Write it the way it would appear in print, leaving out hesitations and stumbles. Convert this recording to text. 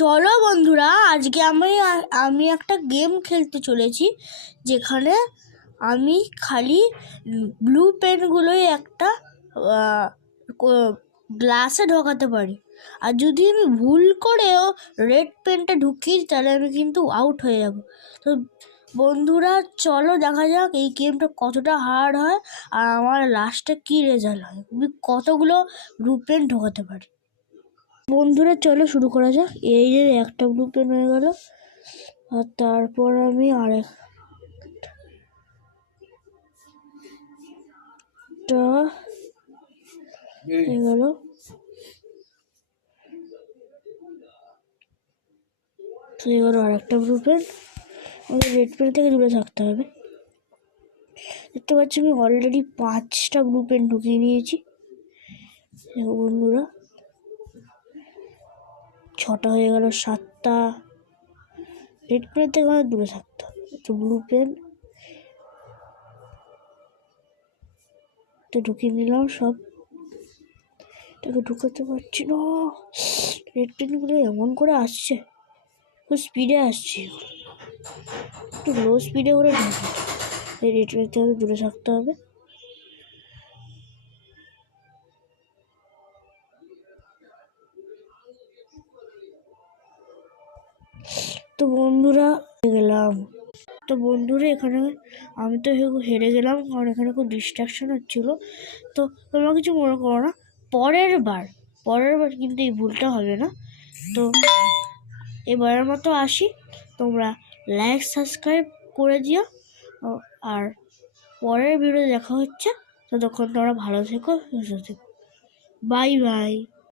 চলো বন্ধুরা, আজকে আমি একটা গেম খেলতে চলেছি, যেখানে আমি খালি ব্লু পেনগুলোই একটা গ্লাসে ঢোকাতে পারি। আর যদি আমি ভুল করেও রেড পেনটা ঢুকিয়ে দিই, তাহলে আমি কিন্তু আউট হয়ে যাব। তো বন্ধুরা চলো দেখা যাক এই গেমটা কতটা হার্ড হয়, আর আমার লাস্টে কী রেজাল্ট হয়, আমি কতগুলো ব্লু পেন ঢোকাতে পারি। বন্ধুরা চলো শুরু করা যাক। এই যে একটা ব্লু পেন হয়ে গেল, আর তারপর আমি আরেকটা হয়ে গেল। আরেকটা ব্লু পেন। আমাদের রেড পেন থেকে দূরে থাকতে হবে। দেখতে পাচ্ছি আমি অলরেডি 5টা ব্লু পেন ঢুকিয়ে নিয়েছি বন্ধুরা। 6টা হয়ে গেল, 7টা। রেড পেন থেকে আমাদের দূরে থাকতে হবে। তো ব্লু পেন ঢুকিয়ে নিলাম সব। এটাকে ঢুকাতে পারছি না। রেড পেনগুলো এমন করে আসছে, খুব স্পিডে আসছে, একটু লো স্পিডে করে ঢুকে। এই রেড পেন থেকে দূরে থাকতে হবে। তো বন্ধুরা গেলাম। তো বন্ধুরা এখানে আমি তো হেরে গেলাম, কারণ এখানে খুব ডিস্ট্রাকশন হচ্ছিলো। তো তোমরা কিছু মনে করো না, পরের বার কিন্তু এই ভুলটা হবে না। তো এবারের মতো আসি, তোমরা লাইক সাবস্ক্রাইব করে দিও। আর পরের ভিডিও দেখা হচ্ছে। ততক্ষণ তোমরা ভালো থেকো, সুস্থ থেকো। Bye bye.